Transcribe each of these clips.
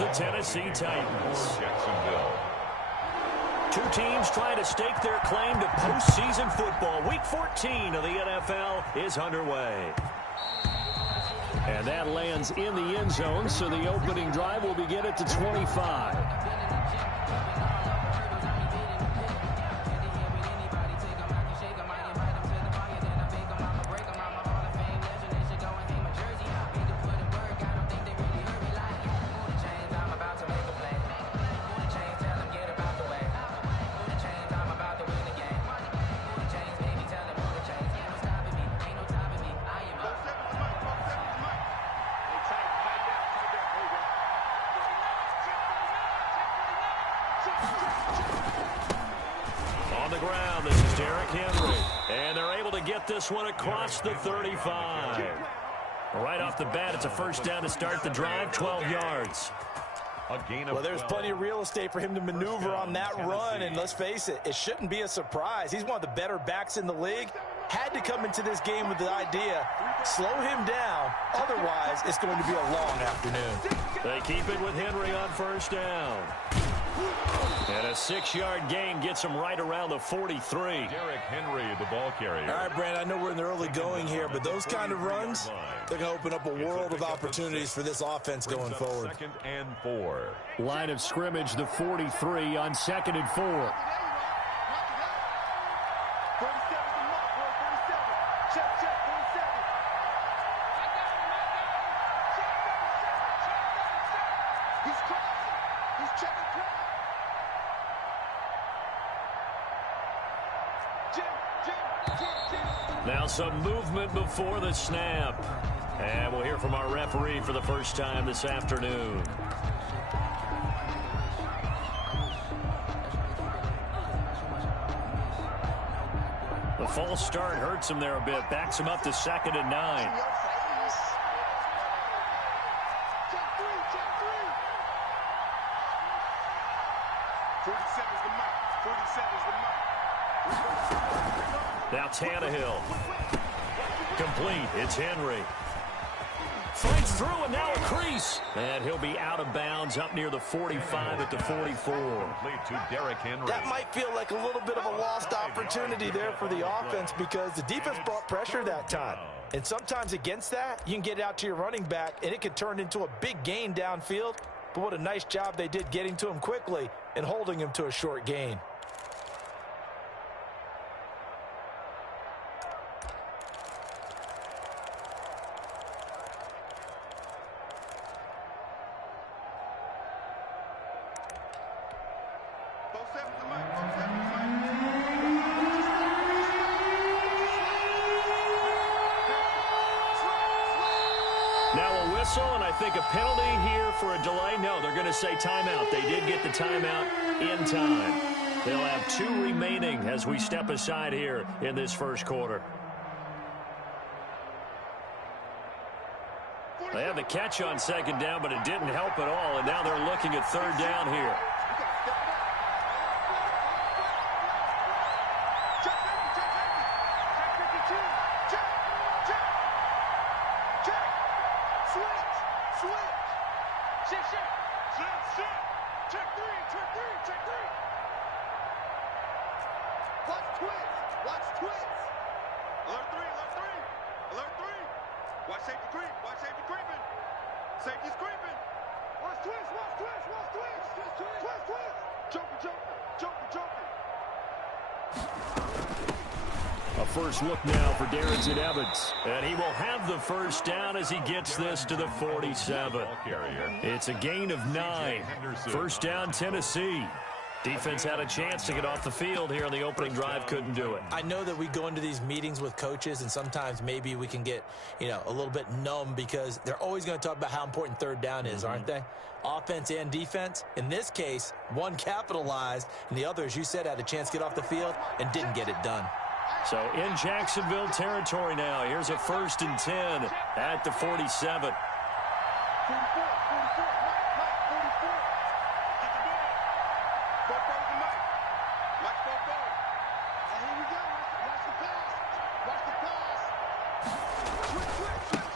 the Tennessee Titans. Jacksonville. Two teams trying to stake their claim to postseason football. Week 14 of the NFL is underway. And that lands in the end zone, so the opening drive will begin at the 25. This one across the 35. Right off the bat, it's a first down to start the drive, 12 yards. Well, there's plenty of real estate for him to maneuver on that run, and let's face it, it shouldn't be a surprise. He's one of the better backs in the league. Had to come into this game with the idea, slow him down, otherwise it's going to be a long afternoon. They keep it with Henry on first down. And a 6-yard gain gets him right around the 43. Derrick Henry, the ball carrier. All right, Brand, I know we're in the early going here, but those kind of runs, they're going to open up a world of opportunities for this offense going forward. 2nd and 4. Line of scrimmage, the 43 on 2nd and 4. Now some movement before the snap. And we'll hear from our referee for the first time this afternoon. The false start hurts him there a bit. Backs him up to 2nd and 9. Now Tannehill. Complete. It's Henry. Fights through and now a crease. And he'll be out of bounds up near the 45 at the 44. To Derrick Henry. That might feel like a little bit of a lost opportunity there for the offense because the defense brought pressure that time. And sometimes against that, you can get out to your running back and it could turn into a big gain downfield. But what a nice job they did getting to him quickly and holding him to a short gain. And I think a penalty here for a delay. No, they're going to say timeout. They did get the timeout in time. They'll have 2 remaining as we step aside here in this first quarter. They had the catch on 2nd down, but it didn't help at all. And now they're looking at 3rd down here. First look now for Darrington Evans. And he will have the first down as he gets this to the 47. It's a gain of 9. First down, Tennessee. Defense had a chance to get off the field here in the opening drive, couldn't do it. I know that we go into these meetings with coaches, and sometimes maybe we can get, a little bit numb because they're always going to talk about how important 3rd down is, aren't they? Offense and defense. In this case, one capitalized, and the other, as you said, had a chance to get off the field and didn't get it done. So in Jacksonville territory now. Here's a 1st and 10 at the 47.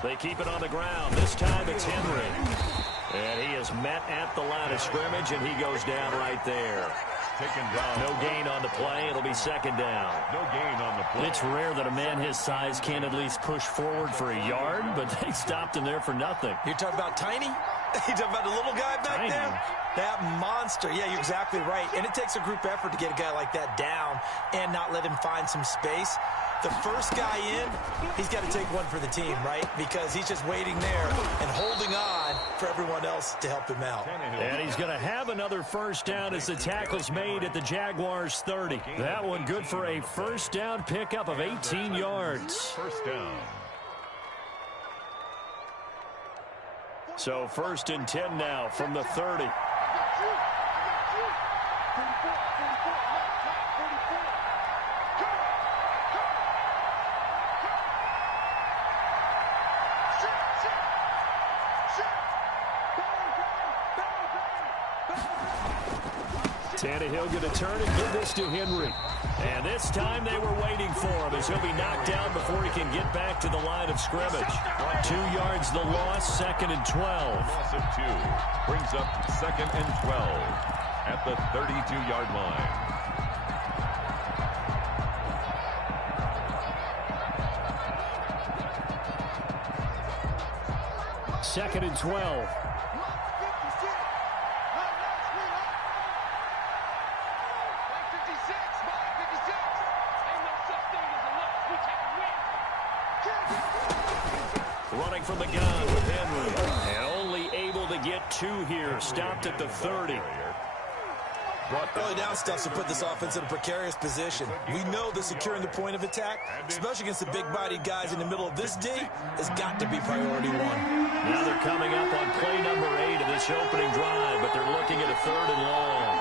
They keep it on the ground. This time it's Henry. And he is met at the line of scrimmage, and he goes down right there. Taken down. No gain on the play. It'll be second down. No gain on the play. It's rare that a man his size can't at least push forward for a yard, but they stopped him there for nothing. You're talking about Tiny? You're talking about the little guy back there? That monster. Yeah, you're exactly right. And it takes a group effort to get a guy like that down and not let him find some space. The first guy in, he's got to take one for the team, right? Because he's just waiting there and holding on for everyone else to help him out. And he's going to have another first down as the tackle's made at the Jaguars' 30. That one good for a first down pickup of 18 yards. First down. So 1st and 10 now from the 30. Tannehill going to turn and give this to Henry. And this time they were waiting for him as he'll be knocked down before he can get back to the line of scrimmage. 2 yards the loss, 2nd and 12. Loss of 2 brings up 2nd and 12 at the 32-yard line. Second and 12. Running from the gun with Henry. And only able to get 2 here. Stopped at the 30. Early down stuff to put this offense in a precarious position. We know that securing the point of attack, especially against the big-bodied guys in the middle of this D, has got to be priority 1. Now they're coming up on play number 8 of this opening drive, but they're looking at a 3rd and long.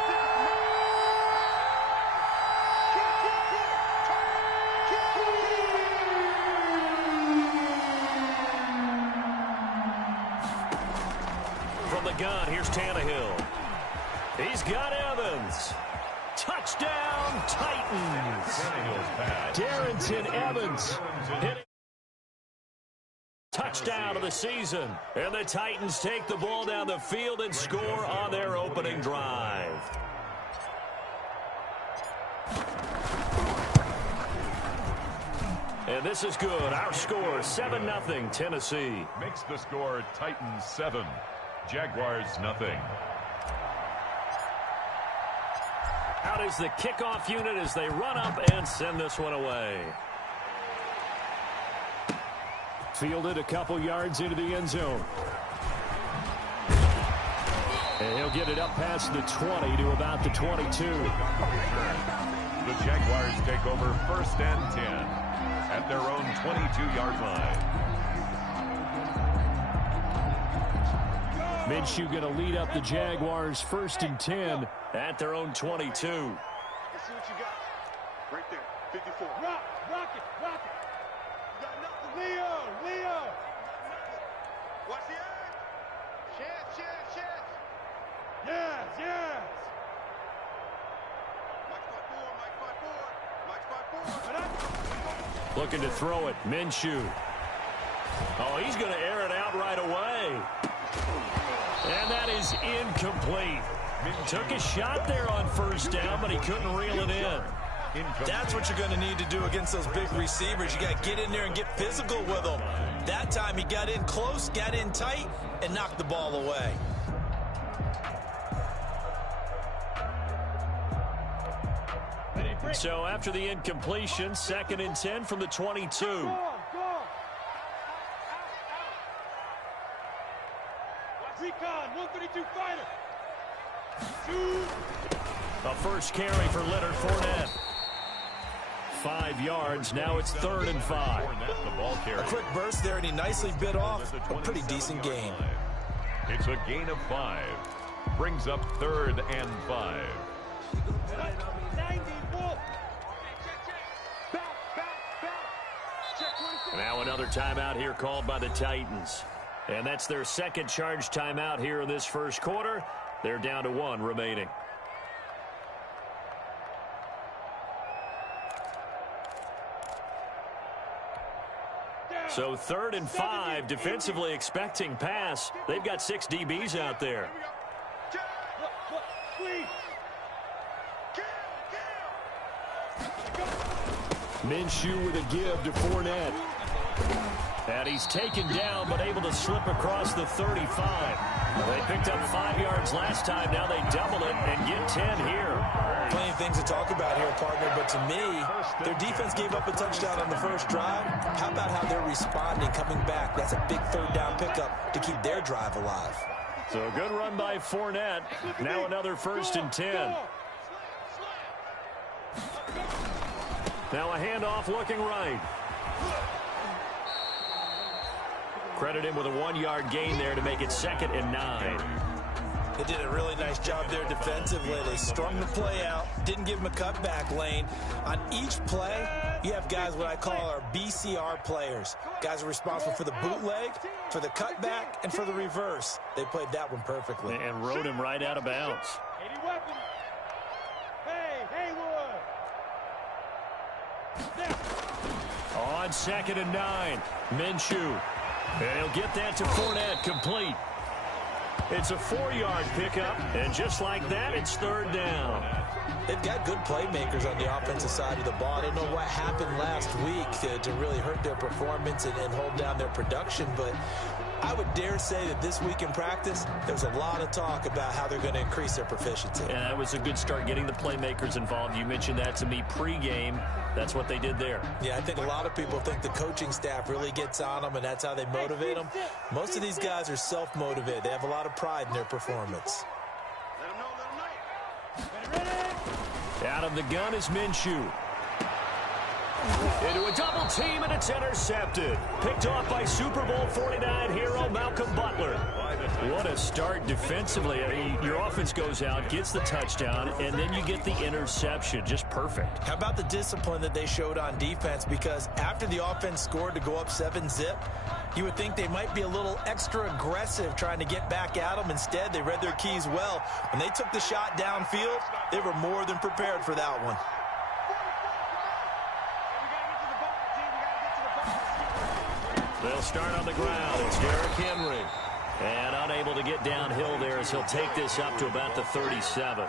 From the gun, here's Tannehill. He's got Evans. Touchdown, Titans. Darrington Evans. Touchdown of the season. And the Titans take the ball down the field and score on their opening drive. And this is good. Our score, 7-0 Tennessee. Makes the score Titans 7, Jaguars nothing. Out is the kickoff unit as they run up and send this one away. Fielded a couple yards into the end zone. And he'll get it up past the 20 to about the 22. The Jaguars take over 1st and 10 at their own 22-yard line. Minshew going to lead up the Jaguars 1st and 10 at their own 22. Let's see what you got. Right there, 54. Rock it. You got nothing. Leo. Watch the edge. Chance. Yes. Mike 5-4. Looking to throw it. Minshew. Oh, he's going to air it out right away. And that is incomplete. Took a shot there on 1st down, but he couldn't reel it in. That's what you're going to need to do against those big receivers. You got to get in there and get physical with them. That time he got in close, got in tight, and knocked the ball away. So after the incompletion, 2nd and 10 from the 22. Recon, 132 fighter. A first carry for Leonard Fournette. 5 yards. Now it's 3rd and 5. A quick burst there, and he nicely bit off a pretty decent gain. It's a gain of 5. Brings up 3rd and 5. Now another timeout here called by the Titans. And that's their 2nd charge timeout here in this 1st quarter. They're down to 1 remaining. So 3rd and 5, defensively expecting pass. They've got 6 DBs out there. Minshew with a give to Fournette. And he's taken down, but able to slip across the 35. They picked up 5 yards last time. Now they double it and get 10 here. Plenty of things to talk about here, partner, but to me, their defense gave up a touchdown on the first drive. How about how they're responding, coming back? That's a big 3rd down pickup to keep their drive alive. So a good run by Fournette. Now another 1st and 10. Now a handoff looking right. Credit him with a 1-yard gain there to make it 2nd and 9. They did a really nice job there defensively. They strung the play out, didn't give him a cutback lane. On each play, you have guys what I call our BCR players. Guys are responsible for the bootleg, for the cutback, and for the reverse. They played that one perfectly. And rode him right out of bounds. On 2nd and 9, Minshew. And he'll get that to Fournette, complete. It's a 4-yard pickup, and just like that, it's 3rd down. They've got good playmakers on the offensive side of the ball. I don't know what happened last week to really hurt their performance and hold down their production, but I would dare say that this week in practice, there's a lot of talk about how they're going to increase their proficiency. And that was a good start, getting the playmakers involved. You mentioned that to me pregame. That's what they did there. Yeah, I think a lot of people think the coaching staff really gets on them, and that's how they motivate them. Most of these guys are self-motivated. They have a lot of pride in their performance. Out of the gun is Minshew. Into a double team, and it's intercepted. Picked off by Super Bowl 49 hero Malcolm Butler. What a start defensively. I mean, your offense goes out, gets the touchdown, and then you get the interception. Just perfect. How about the discipline that they showed on defense? Because after the offense scored to go up 7-zip, you would think they might be a little extra aggressive trying to get back at them. Instead, they read their keys well. When they took the shot downfield, they were more than prepared for that one. They'll start on the ground. It's Derrick Henry. And unable to get downhill there as he'll take this up to about the 37.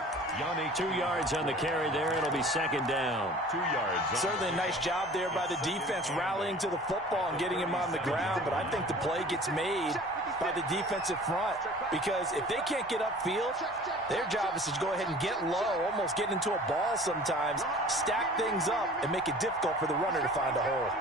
2 yards on the carry there. It'll be 2nd down. 2 yards. Certainly a nice job there by the defense rallying to the football and getting him on the ground. But I think the play gets made by the defensive front. Because if they can't get upfield, their job is to go ahead and get low, almost get into a ball sometimes, stack things up, and make it difficult for the runner to find a hole.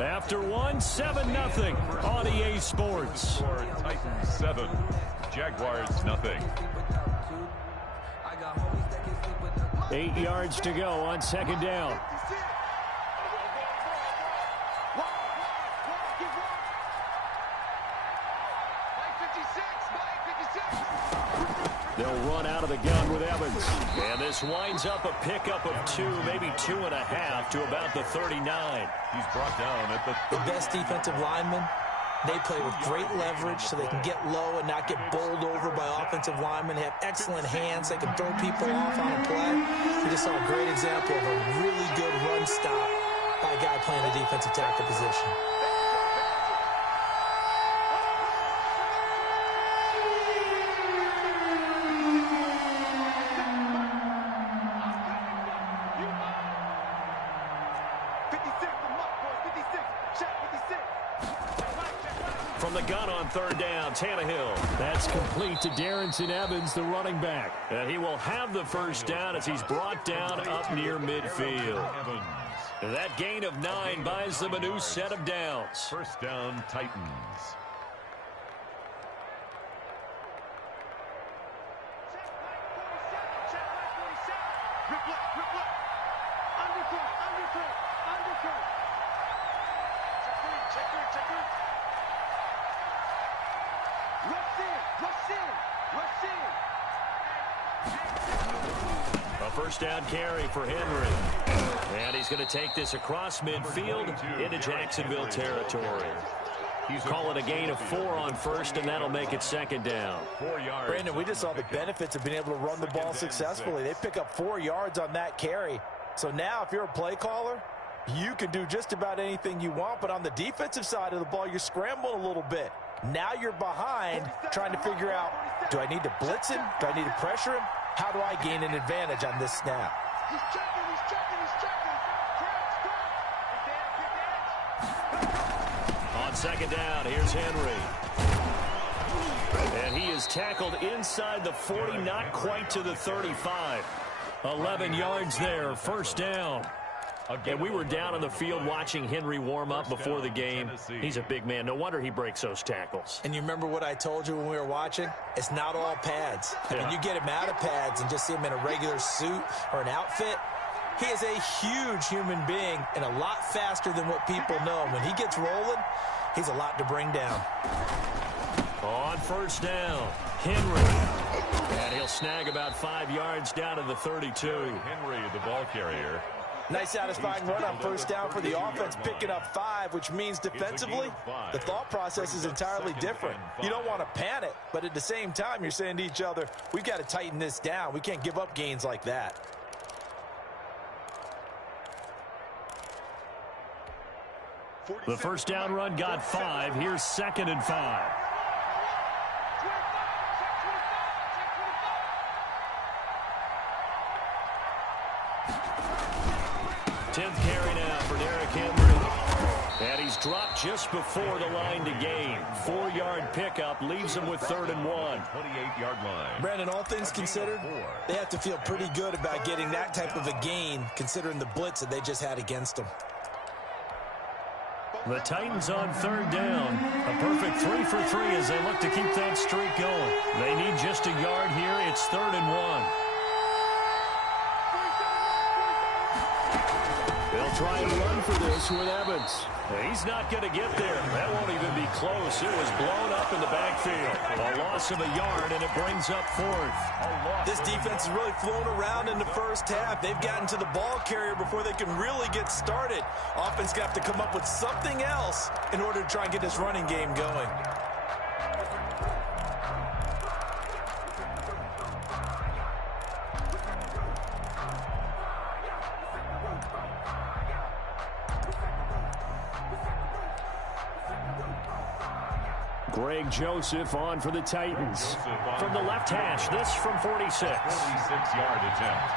After 7-0 on EA Sports. Titans 7, Jaguars 0. 8 yards to go on 2nd down. They'll run out of the gun with Evans. And this winds up a pickup of 2, maybe 2.5 to about the 39. He's brought down at the best defensive linemen. They play with great leverage so they can get low and not get bowled over by offensive linemen. They have excellent hands. They can throw people off on a play. We just saw a great example of a really good run stop by a guy playing a defensive tackle position. From the gun on 3rd down, Tannehill. That's complete to Darrington Evans, the running back. And he will have the 1st down as he's brought down up near midfield. That gain of 9 buys them a new set of downs. 1st down, Titans. first down carry for Henry. And he's going to take this across midfield into Jacksonville territory. He's calling a gain of 4 on first, and that'll make it second down. 4 yards. Brandon, we just saw the benefits of being able to run the ball successfully. They pick up 4 yards on that carry. So now if you're a play caller, you can do just about anything you want. But on the defensive side of the ball, you're scrambling a little bit. Now you're behind trying to figure out, do I need to blitz him? Do I need to pressure him? How do I gain an advantage on this snap? He's checking, he's checking, he's checking. On second down, here's Henry. And he is tackled inside the 40, not quite to the 35. 11 yards there, first down. And we were down on the field watching Henry warm up before the game. He's a big man. No wonder he breaks those tackles. And you remember what I told you when we were watching? It's not all pads. I mean, you get him out of pads and just see him in a regular suit or an outfit. He is a huge human being and a lot faster than what people know. When he gets rolling, he's a lot to bring down. On first down, Henry. And he'll snag about 5 yards down to the 32. Henry, the ball carrier. Nice satisfying run on first down for the offense, picking up 5, which means defensively, the thought process is entirely different. You don't want to panic, but at the same time, you're saying to each other, we've got to tighten this down. We can't give up gains like that. The first down run got 5. Here's second and 5. 10th carry now for Derrick Henry. And he's dropped just before the line to gain. 4-yard pickup leaves him with 3rd and 1. 28-yard line. Brandon, all things considered, they have to feel pretty good about getting that type of a gain, considering the blitz that they just had against them. The Titans on 3rd down. A perfect 3 for 3 as they look to keep that streak going. They need just a yard here. It's 3rd and 1. They'll try and run for this with Evans. He's not going to get there. That won't even be close. It was blown up in the backfield. A loss of a yard, and it brings up 4th. This defense has really flown around in the first half. They've gotten to the ball carrier before they can really get started. Offense going to have to come up with something else in order to try and get this running game going. Greg Joseph on for the Titans. From the left hash, this from 46. 46-yard attempt.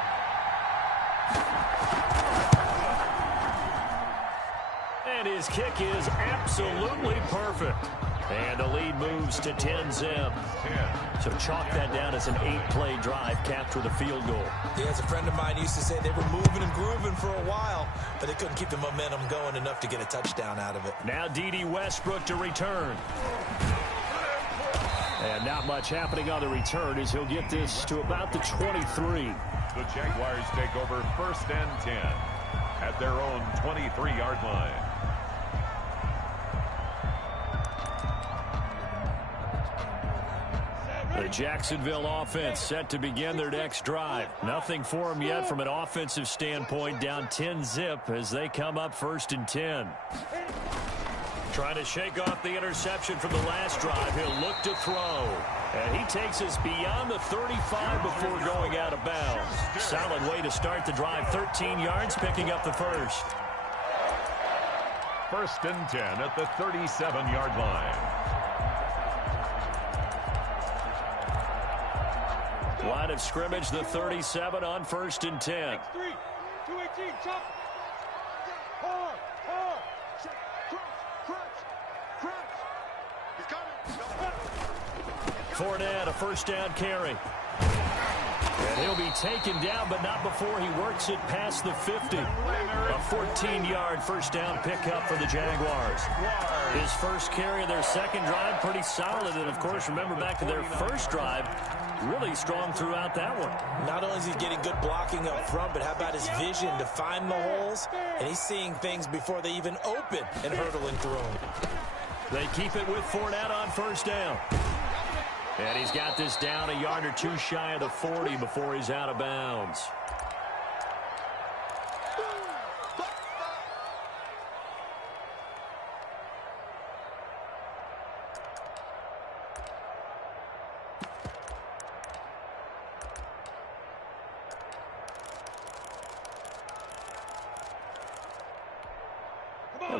And his kick is absolutely perfect. And the lead moves to 10-zip. So chalk that down as an 8-play drive, capture the field goal. Yeah, as a friend of mine used to say, they were moving and grooving for a while, but they couldn't keep the momentum going enough to get a touchdown out of it. Now D.D. Westbrook to return. And not much happening on the return as he'll get this to about the 23. The Jaguars take over 1st and 10 at their own 23-yard line. The Jacksonville offense set to begin their next drive. Nothing for them yet from an offensive standpoint, down 10-zip as they come up 1st and 10. Trying to shake off the interception from the last drive. He'll look to throw. And he takes us beyond the 35 before going out of bounds. Solid way to start the drive. 13 yards, picking up the first. 1st and 10 at the 37-yard line. Line of scrimmage, the 37 on 1st and 10. 3, 218, chop. Hard, hard. Crunch. He's coming. Fournette, a first down carry. And he'll be taken down, but not before he works it past the 50. A 14-yard first down pickup for the Jaguars. His first carry of their second drive, pretty solid. And, of course, remember back to their first drive, really strong throughout that one. Not only is he getting good blocking up front, but how about his vision to find the holes? And he's seeing things before they even open and hurdling through them. They keep it with Fournette on first down. And he's got this down a yard or two shy of the 40 before he's out of bounds.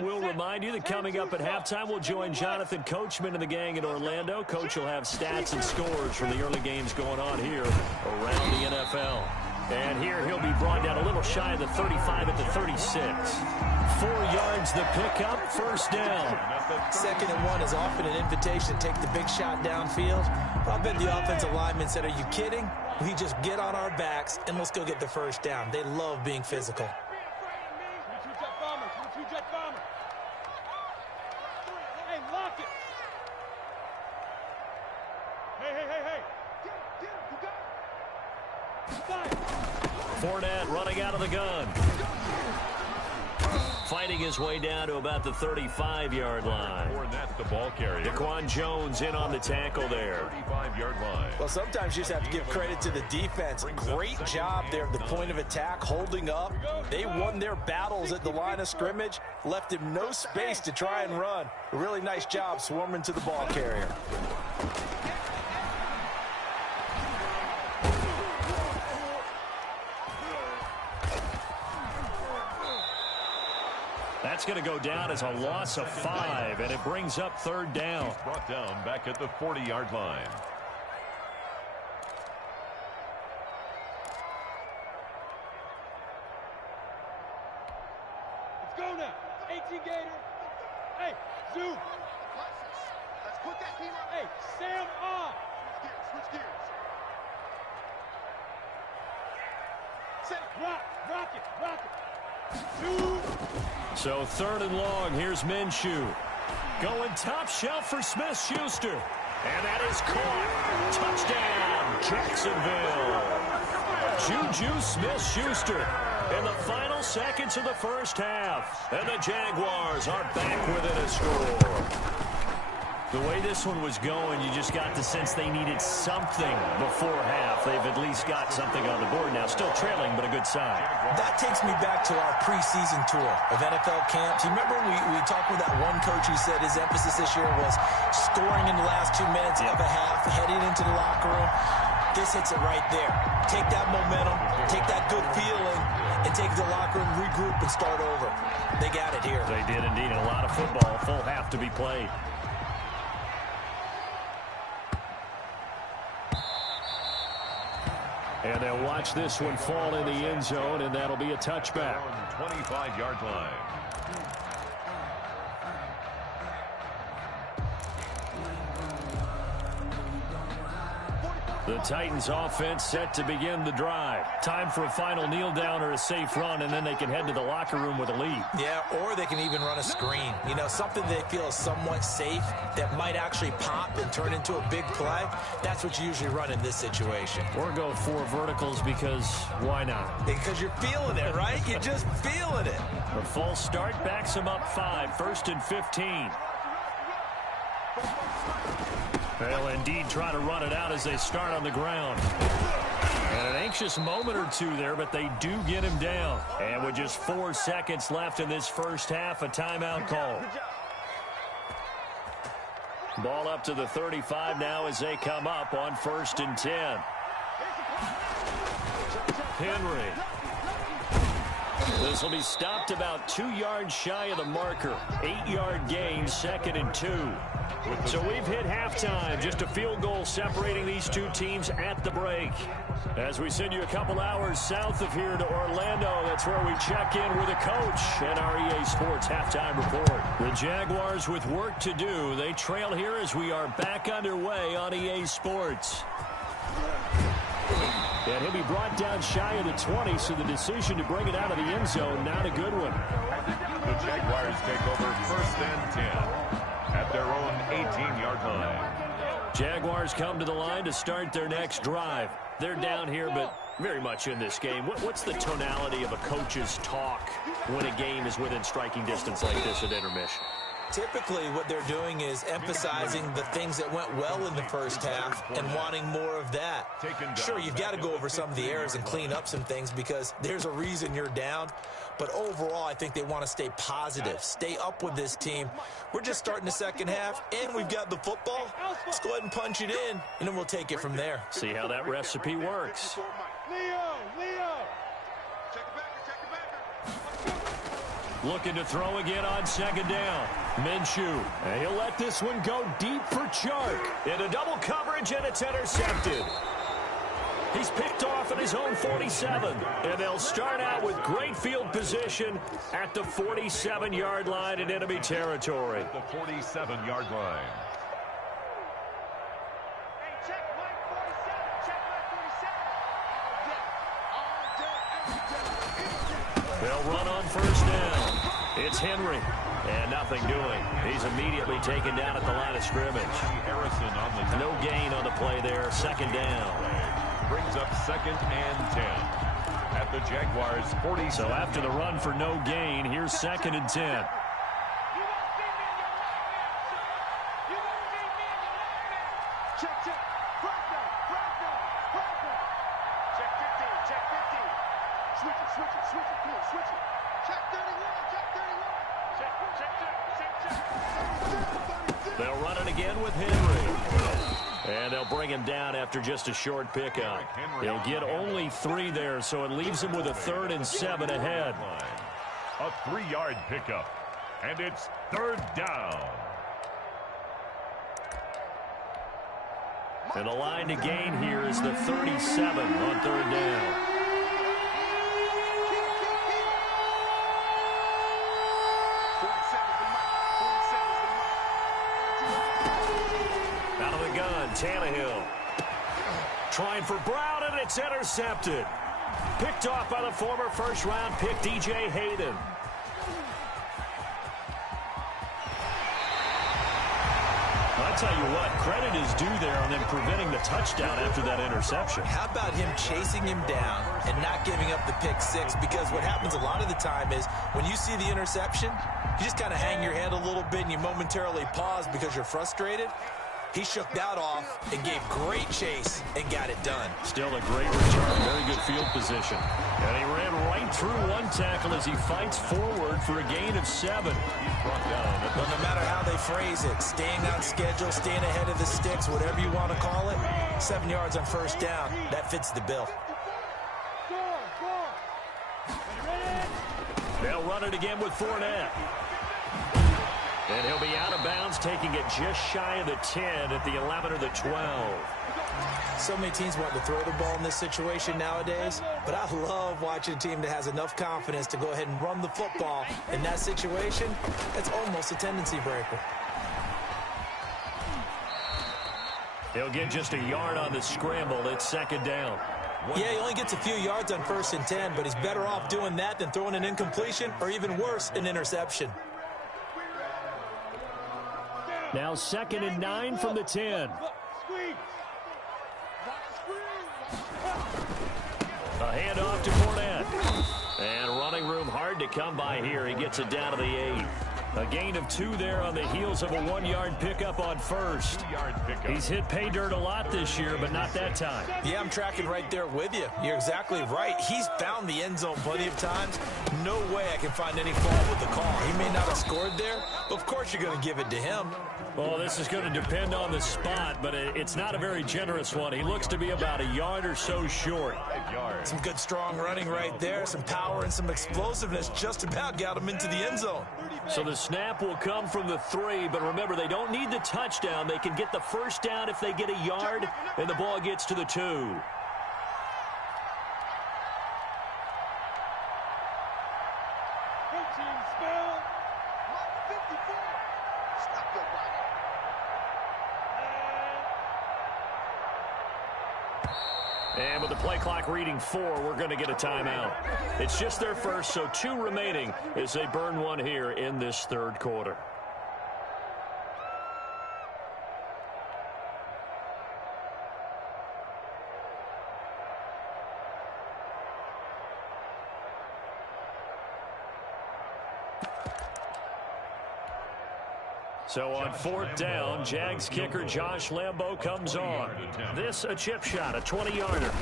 we'll remind you that coming up at halftime, we'll join Jonathan Coachman and the gang in Orlando. Coach will have stats and scores from the early games going on here around the NFL. And here he'll be brought down a little shy of the 35 at the 36. 4 yards the pickup, first down. 2nd and 1 is often an invitation to take the big shot downfield. I bet the offensive lineman said, are you kidding? We just get on our backs and let's go get the first down. They love being physical. Hey, lock it. Hey. Get him. You got it. Fournette running out of the gun. Fighting his way down to about the 35-yard line. Fournette, the ball carrier. Daquan Jones in on the tackle there. 35-yard line. Well, sometimes you just have to give credit to the defense. Great job there at the point of attack, holding up. They won their battles at the line of scrimmage, left him no space to try and run. A really nice job swarming to the ball carrier. That's going to go down as a loss of 5, and it brings up 3rd down. He's brought down back at the 40-yard line. Let's go now. 18 Gator. Hey, Zoo. Let's put that team on. Hey, Sam on. Switch gears. Set. Rock it. Zoo. So 3rd and long, here's Minshew. Going top shelf for Smith-Schuster. And that is caught. Touchdown, Jacksonville. Juju Smith-Schuster in the final seconds of the first half. And the Jaguars are back within a score. The way this one was going, you just got the sense they needed something before half. They've at least got something on the board now. Still trailing, but a good sign. That takes me back to our preseason tour of NFL camps. You remember we talked with that one coach who said his emphasis this year was scoring in the last 2 minutes of a half, heading into the locker room. This hits it right there. Take that momentum, take that good feeling, and take it to the locker room, regroup, and start over. They got it here. They did indeed. A lot of football, full half to be played. And they'll watch this one fall in the end zone, and that'll be a touchback. 25-yard line. The Titans offense set to begin the drive. Time for a final kneel down or a safe run, and then they can head to the locker room with a lead. Yeah, or they can even run a screen. You know, something they feel is somewhat safe that might actually pop and turn into a big play. That's what you usually run in this situation. Or go 4 verticals because why not? Because you're feeling it, right? You're just feeling it. The false start backs them up 5, 1st and 15. They'll indeed try to run it out as they start on the ground. And an anxious moment or two there, but they do get him down. And with just 4 seconds left in this first half, a timeout call. Ball up to the 35 now as they come up on 1st and 10. Henry. This will be stopped about 2 yards shy of the marker. 8-yard gain, 2nd and 2. So we've hit halftime. Just a field goal separating these two teams at the break. As we send you a couple hours south of here to Orlando, that's where we check in with a coach and our EA Sports halftime report. The Jaguars with work to do. They trail here as we are back underway on EA Sports. And he'll be brought down shy of the 20, so the decision to bring it out of the end zone, not a good one. The Jaguars take over 1st and 10 at their own 18-yard line. Jaguars come to the line to start their next drive. They're down here, but very much in this game. What's the tonality of a coach's talk when a game is within striking distance like this at intermission? Typically, what they're doing is emphasizing the things that went well in the first half and wanting more of that. Sure, you've got to go over some of the errors and clean up some things because there's a reason you're down. But overall, I think they want to stay positive, stay up with this team. We're just starting the second half, and we've got the football. Let's go ahead and punch it in, and then we'll take it from there. See how that recipe works. Leo! Check the backer. Looking to throw again on second down. Minshew. And he'll let this one go deep for Chark. Into double coverage, and it's intercepted. He's picked off at his own 47. And they'll start out with great field position at the 47-yard line in enemy territory. The 47-yard line. They'll run on first down. It's Henry. And nothing doing. He's immediately taken down at the line of scrimmage. Harrison on the no gain on the play there. Second down. Brings up 2nd and 10 at the Jaguars' 40. So after the run for no gain, here's 2nd and 10. They'll run it again with Henry. And they'll bring him down after just a short pickup. He'll get only 3 there, so it leaves him with a 3rd and 7 ahead. A 3-yard pickup. And it's 3rd down. And the line to gain here is the 37 on 3rd down. Out of the gun, Tannehill. Trying for Brown, and it's intercepted. Picked off by the former first-round pick, DJ Hayden. I'll tell you what, credit is due there on them preventing the touchdown after that interception. How about him chasing him down and not giving up the pick six? Because what happens a lot of the time is when you see the interception, you just kind of hang your head a little bit and you momentarily pause because you're frustrated. He shook that off and gave great chase and got it done. Still a great return. Very good field position. And he ran right through one tackle as he fights forward for a gain of 7. He's brought down. But no matter how they phrase it, staying on schedule, staying ahead of the sticks, whatever you want to call it, 7 yards on first down, that fits the bill. They'll run it again with Fournette. And he'll be out of bounds, taking it just shy of the 10 at the 11 or the 12. So many teams want to throw the ball in this situation nowadays, but I love watching a team that has enough confidence to go ahead and run the football. In that situation, it's almost a tendency breaker. He'll get just a yard on the scramble. It's 2nd down. Yeah, he only gets a few yards on 1st and 10, but he's better off doing that than throwing an incompletion or even worse, an interception. Now 2nd and 9 from the 10. A handoff to Fournette. And running room hard to come by here. He gets it down to the 8. A gain of 2 there on the heels of a 1-yard pickup on first. He's hit pay dirt a lot this year, but not that time. Yeah, I'm tracking right there with you. You're exactly right. He's found the end zone plenty of times. No way I can find any fault with the call. He may not have scored there, but of course you're going to give it to him. Well, this is going to depend on the spot, but it's not a very generous one. He looks to be about a yard or so short. Some good strong running right there, some power and some explosiveness just about got him into the end zone. So the snap will come from the 3, but remember, they don't need the touchdown. They can get the first down if they get a yard, and the ball gets to the 2. And with the play clock reading 4, we're going to get a timeout. It's just their first, so 2 remaining as they burn one here in this 3rd quarter. So on 4th down, Jags kicker Josh Lambo comes on. This a chip shot, a 20-yarder.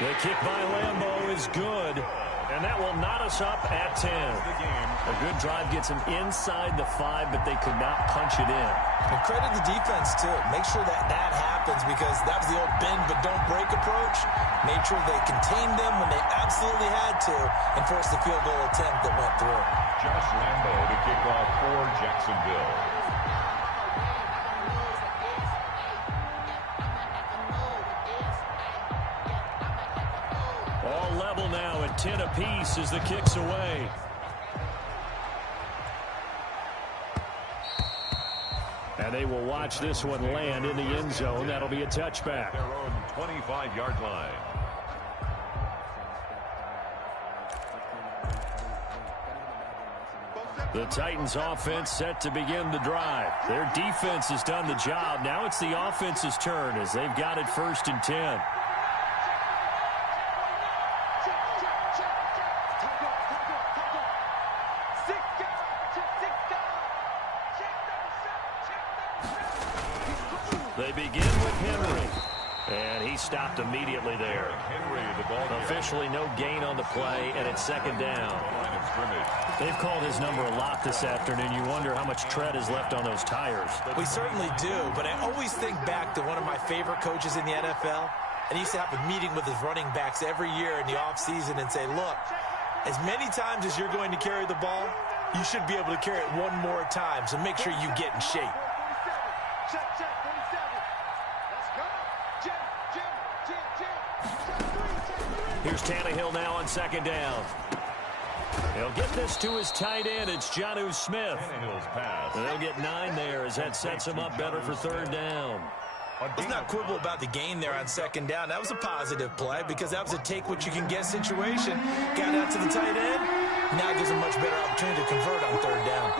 The kick by Lambo is good, and that will knot us up at 10. A good drive gets him inside the 5, but they could not punch it in. And credit the defense, too. Make sure that happens because that was the old bend but don't break approach. made sure they contained them when they absolutely had to, and forced the field goal attempt that went through. Josh Lambo to kick off for Jacksonville. All level now at 10 apiece as the kick's away. And they will watch this one land in the end zone. That'll be a touchback. Their own 25-yard line. The Titans offense set to begin the drive. Their defense has done the job. Now it's the offense's turn as they've got it 1st and 10. They begin with Henry. And he stopped immediately there. Henry, the ball Officially no gain on the play, and it's 2nd down. They've called his number a lot this afternoon. You wonder how much tread is left on those tires. We certainly do, but I always think back to one of my favorite coaches in the NFL. And he used to have a meeting with his running backs every year in the offseason and say, look, as many times as you're going to carry the ball, you should be able to carry it one more time, so make sure you get in shape. Here's Tannehill now on 2nd down. He'll get this to his tight end. It's Jonnu Smith. Tannehill's pass. They'll get 9 there as that sets him up better for 3rd down. Let's not quibble about the gain there on 2nd down. That was a positive play because that was a take-what-you-can-get situation. Got out to the tight end. Now gives him much better opportunity to convert on 3rd down.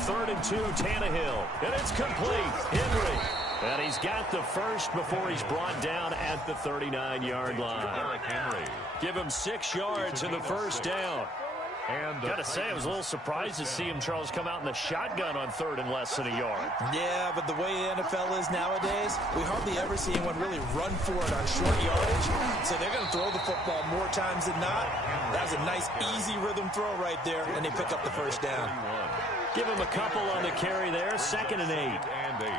Third and 2, Tannehill. And it's complete. Henry. And he's got the first before he's brought down at the 39-yard line. Henry. Give him 6 yards in the 1st down. And Got to say, I was a little surprised to see him, Charles, come out in the shotgun on 3rd and less than a yard. Yeah, but the way the NFL is nowadays, we hardly ever see anyone really run for it on short yardage. So they're going to throw the football more times than not. That was a nice, easy rhythm throw right there, and they pick up the 1st down. Give him a couple on the carry there. 2nd and 8. And 8.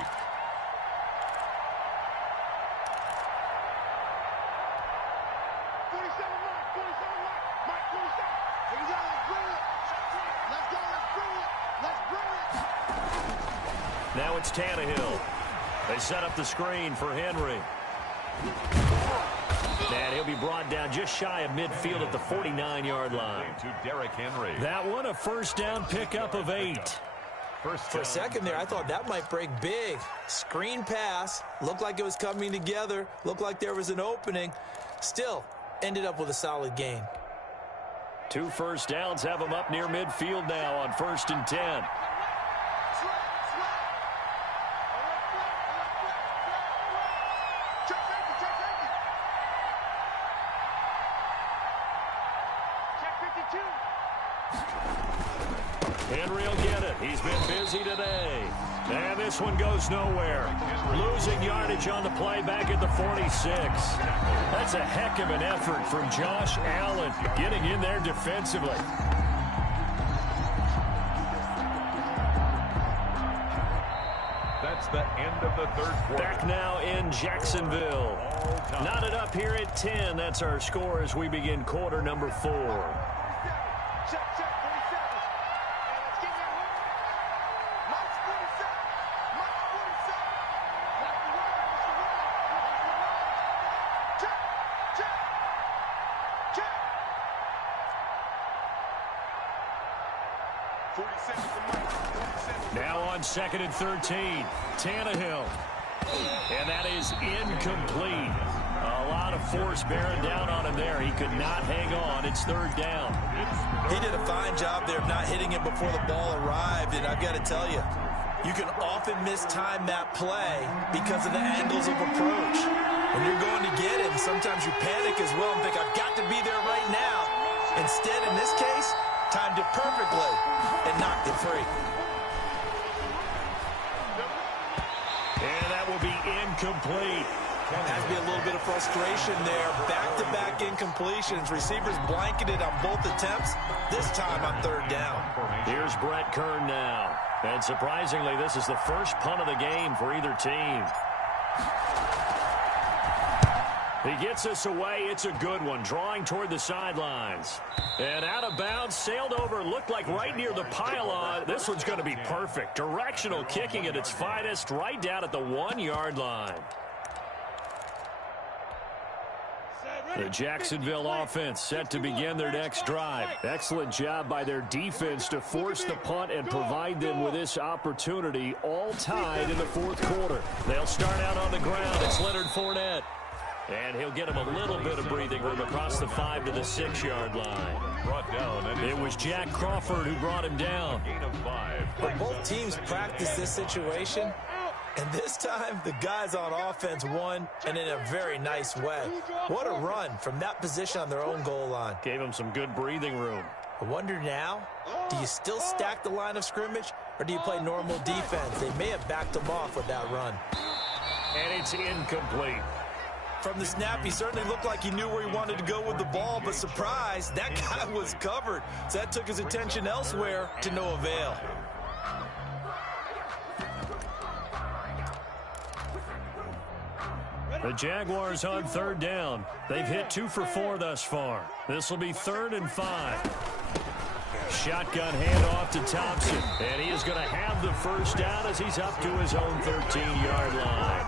Now it's Tannehill. They set up the screen for Henry. And he'll be brought down just shy of midfield at the 49-yard line. To Derrick Henry. That one a 1st down pickup of 8. For a second there, I thought that might break big. Screen pass. Looked like it was coming together. Looked like there was an opening. Still, ended up with a solid gain. 2 1st downs have him up near midfield now on 1st and 10. Henry will get it. He's been busy today. And this one goes nowhere. Losing yardage on the play back at the 46. That's a heck of an effort from Josh Allen getting in there defensively. That's the end of the 3rd quarter. Back now in Jacksonville. Knotted up here at 10. That's our score as we begin quarter number 4. Now on 2nd and 13, Tannehill. And that is incomplete. A lot of force bearing down on him there. He could not hang on. It's 3rd down. He did a fine job there of not hitting him before the ball arrived, and I've got to tell you, you can often mistime that play because of the angles of approach. When you're going to get him, sometimes you panic as well and think, I've got to be there right now. Instead, in this case, timed it perfectly and knocked it free. And that will be incomplete. Has to be a little bit of frustration there. Back-to-back incompletions. Receivers blanketed on both attempts. This time on third down. Here's Brett Kern now. And surprisingly, this is the first punt of the game for either team. He gets us away. It's a good one, drawing toward the sidelines. And out of bounds, sailed over, looked like right near the pylon. This one's going to be perfect. Directional kicking at its finest, right down at the 1-yard line. The Jacksonville offense set to begin their next drive. Excellent job by their defense to force the punt and provide them with this opportunity, all tied in the fourth quarter. They'll start out on the ground. It's Leonard Fournette. And he'll get him a little bit of breathing room across the 5 to the 6-yard line. Brought down. It was Jack Crawford who brought him down. Gain of 5. But both teams practice this situation, and this time the guys on offense won, and in a very nice way. What a run from that position on their own goal line. Gave him some good breathing room. I wonder now, do you still stack the line of scrimmage, or do you play normal defense? They may have backed them off with that run. And it's incomplete. From the snap, he certainly looked like he knew where he wanted to go with the ball, but surprise, that guy was covered. So that took his attention elsewhere to no avail. The Jaguars on third down. They've hit 2 for 4 thus far. This will be 3rd and 5. Shotgun handoff to Thompson. And he is going to have the first down as he's up to his own 13-yard line.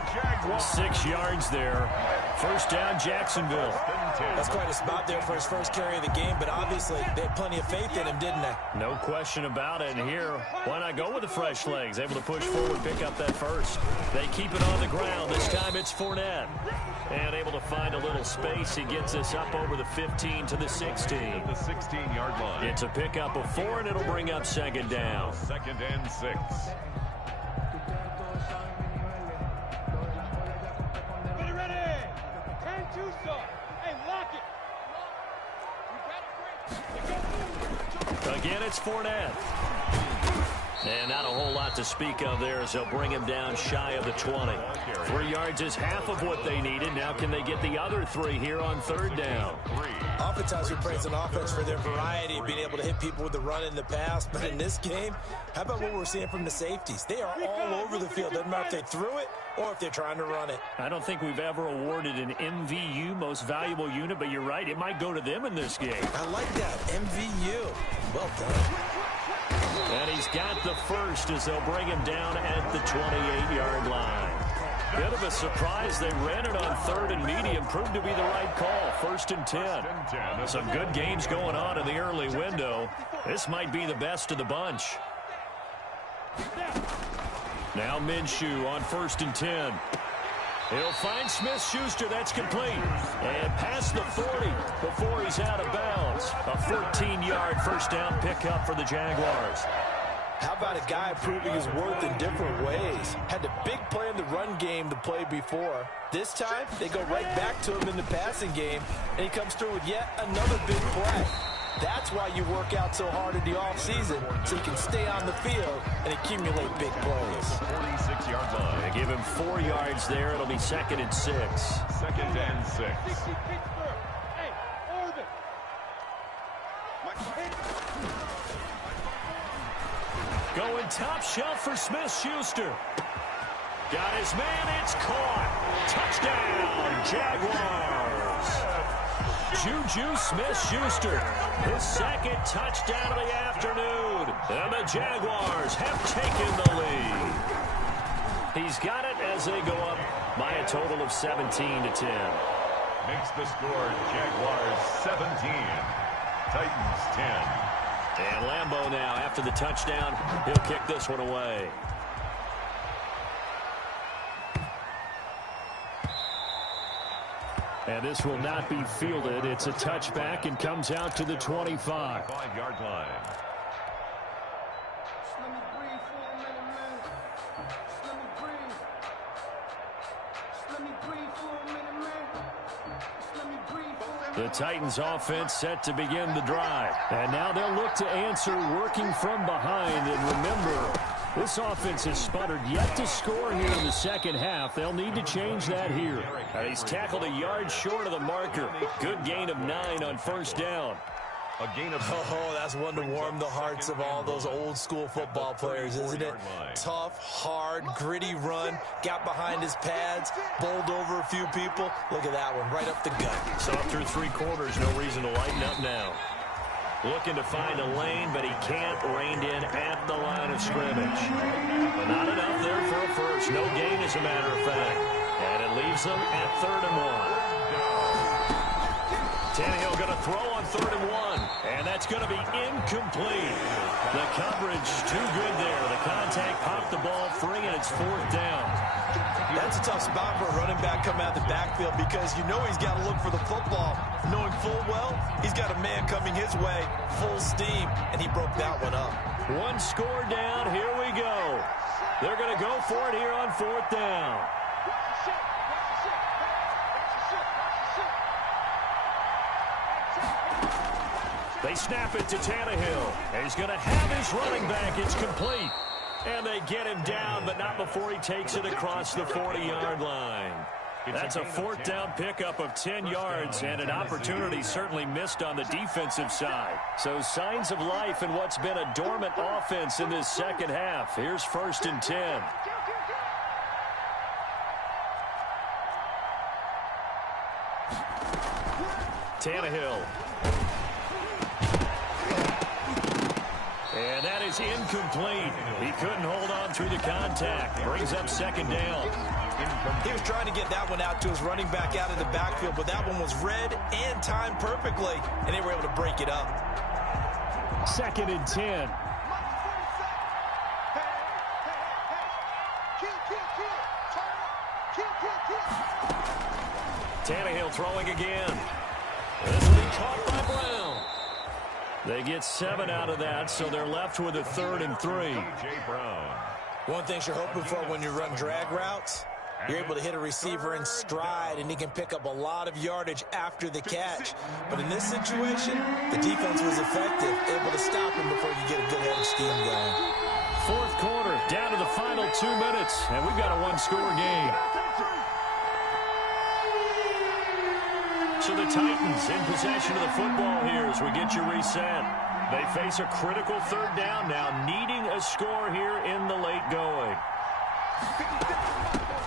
6 yards there. First down, Jacksonville. That's quite a spot there for his first carry of the game, but obviously they had plenty of faith in him, didn't they? No question about it. And here, why not go with the fresh legs? Able to push forward, pick up that first. They keep it on the ground. This time it's Fournette. And able to find a little space. He gets us up over the 15 to the 16. The 16-yard line. It's a pickup of 4, and it'll bring up 2nd down. 2nd and 6. Again, it's Fournette. And not a whole lot to speak of there as they'll bring him down shy of the 20. 3 yards is half of what they needed. Now can they get the other 3 here on third down? Oftentimes we praise an offense for their variety of being able to hit people with the run in the pass. But in this game, how about what we're seeing from the safeties? They are all over the field. Doesn't matter if they threw it or if they're trying to run it. I don't think we've ever awarded an MVU, most valuable unit, but you're right. It might go to them in this game. I like that. MVU. Well done. And he's got the first as they'll bring him down at the 28-yard line. Bit of a surprise. They ran it on 3rd and medium. Proved to be the right call. 1st and 10. Some good games going on in the early window. This might be the best of the bunch. Now Minshew on 1st and 10. He'll find Smith-Schuster. That's complete. And past the 40 before he's out of bounds. A 14-yard first down pickup for the Jaguars. How about a guy proving his worth in different ways? Had a big play in the run game to play before. This time, they go right back to him in the passing game, and he comes through with yet another big play. That's why you work out so hard in the offseason, so you can stay on the field and accumulate big plays. 46-yard line. They give him 4 yards there. It'll be 2nd and 6. 2nd and 6. Going top shelf for Smith-Schuster. Got his man. It's caught. Touchdown, Jaguars. Juju Smith-Schuster, his 2nd touchdown of the afternoon. And the Jaguars have taken the lead. He's got it as they go up by a total of 17 to 10. Makes the score Jaguars 17. Titans 10. And Lambeau now, after the touchdown, he'll kick this one away. And this will not be fielded. It's a touchback and comes out to the 25. 5-yard line. The Titans offense set to begin the drive. And now they'll look to answer working from behind. And remember, This offense has sputtered yet to score here in the second half. They'll need to change that here. He's tackled a yard short of the marker. Good gain of 9 on first down. A gain of that's one to warm the hearts of all those old school football players, isn't it? Tough, hard, gritty run, got behind his pads, bowled over a few people. Look at that one, right up the gut. Soft through 3 quarters, no reason to lighten up now. Looking to find a lane, but he can't. Reined in at the line of scrimmage. But not enough there for a first. No gain, as a matter of fact. And it leaves them at 3rd and 1. Tannehill going to throw on 3rd and 1. And that's going to be incomplete. The coverage too good there. The contact popped the ball free, and it's 4th down. That's a tough spot for a running back coming out of the backfield because you know he's got to look for the football, knowing full well he's got a man coming his way, full steam, and he broke that one up. 1 score down. Here we go. They're going to go for it here on 4th down. They snap it to Tannehill. And he's going to have his running back. It's complete. And they get him down, but not before he takes it across the 40-yard line. That's a 4th down pickup of 10 yards and an opportunity certainly missed on the defensive side. So signs of life in what's been a dormant offense in this second half. Here's 1st and 10. Tannehill. And that is incomplete. He couldn't hold on through the contact. Brings up 2nd down. He was trying to get that one out to his running back out of the backfield, but that one was read and timed perfectly, and they were able to break it up. 2nd and 10. Tannehill throwing again. This will be caught by Brown. They get 7 out of that, so they're left with a 3rd and 3. One thing you're hoping for when you run drag routes, you're able to hit a receiver in stride, and he can pick up a lot of yardage after the catch. But in this situation, the defense was effective, able to stop him before you get a good head of steam going. 4th quarter, down to the final 2 minutes, and we've got a 1-score game. So the Titans in possession of the football here as we get you reset. They face a critical 3rd down now, needing a score here in the late going.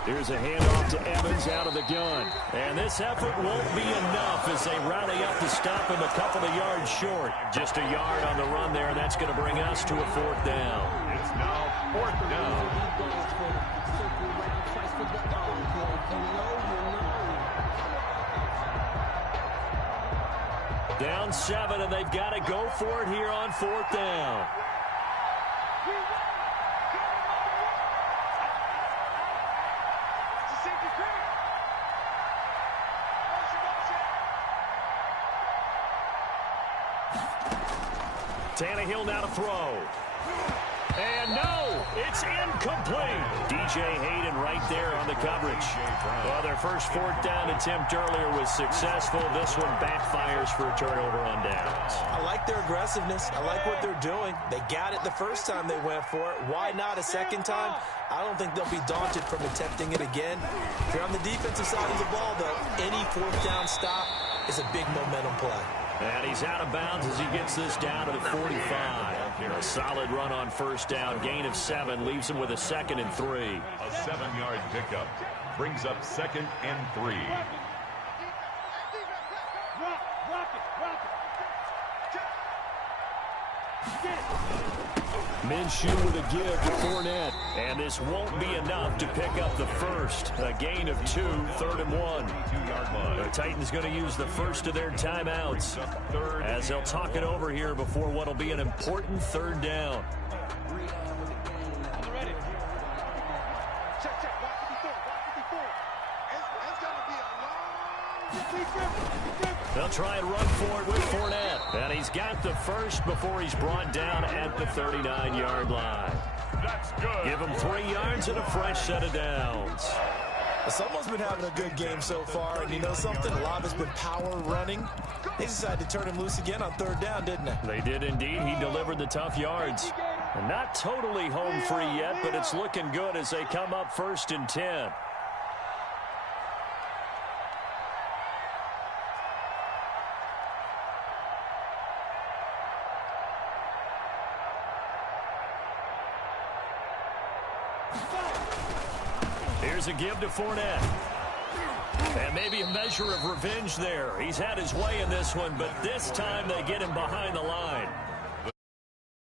Here's a handoff to Evans out of the gun. And this effort won't be enough as they rally up to stop him a couple of yards short. Just a yard on the run there, and that's going to bring us to a 4th down. It's now 4th down. Down 7, and they've got to go for it here on 4th down. Tannehill now to throw. And no, it's incomplete. DJ Hayden right there on the coverage. Well, their first 4th down attempt earlier was successful. This one backfires for a turnover on downs. I like their aggressiveness. I like what they're doing. They got it the first time they went for it. Why not a second time? I don't think they'll be daunted from attempting it again. If you're on the defensive side of the ball, though, any 4th down stop is a big momentum play. And he's out of bounds as he gets this down to the 45. A solid run on first down. Gain of 7 leaves him with a 2nd and 3. A 7-yard pickup brings up 2nd and 3. Minshew with a give to Fournette. And this won't be enough to pick up the first. A gain of 2, 3rd and 1. The Titans going to use the first of their timeouts as they'll talk it over here before what will be an important 3rd down. They'll try and run for it with Fournette. And he's got the first before he's brought down at the 39-yard line. That's good. Give him 3 yards and a fresh set of downs. Someone's been having a good game so far, and you know something? A lot of it's been power running. They decided to turn him loose again on 3rd down, didn't they? They did indeed. He delivered the tough yards. And not totally home free yet, but it's looking good as they come up 1st and 10. Here's a give to Fournette. And maybe a measure of revenge there. He's had his way in this one, but this time they get him behind the line.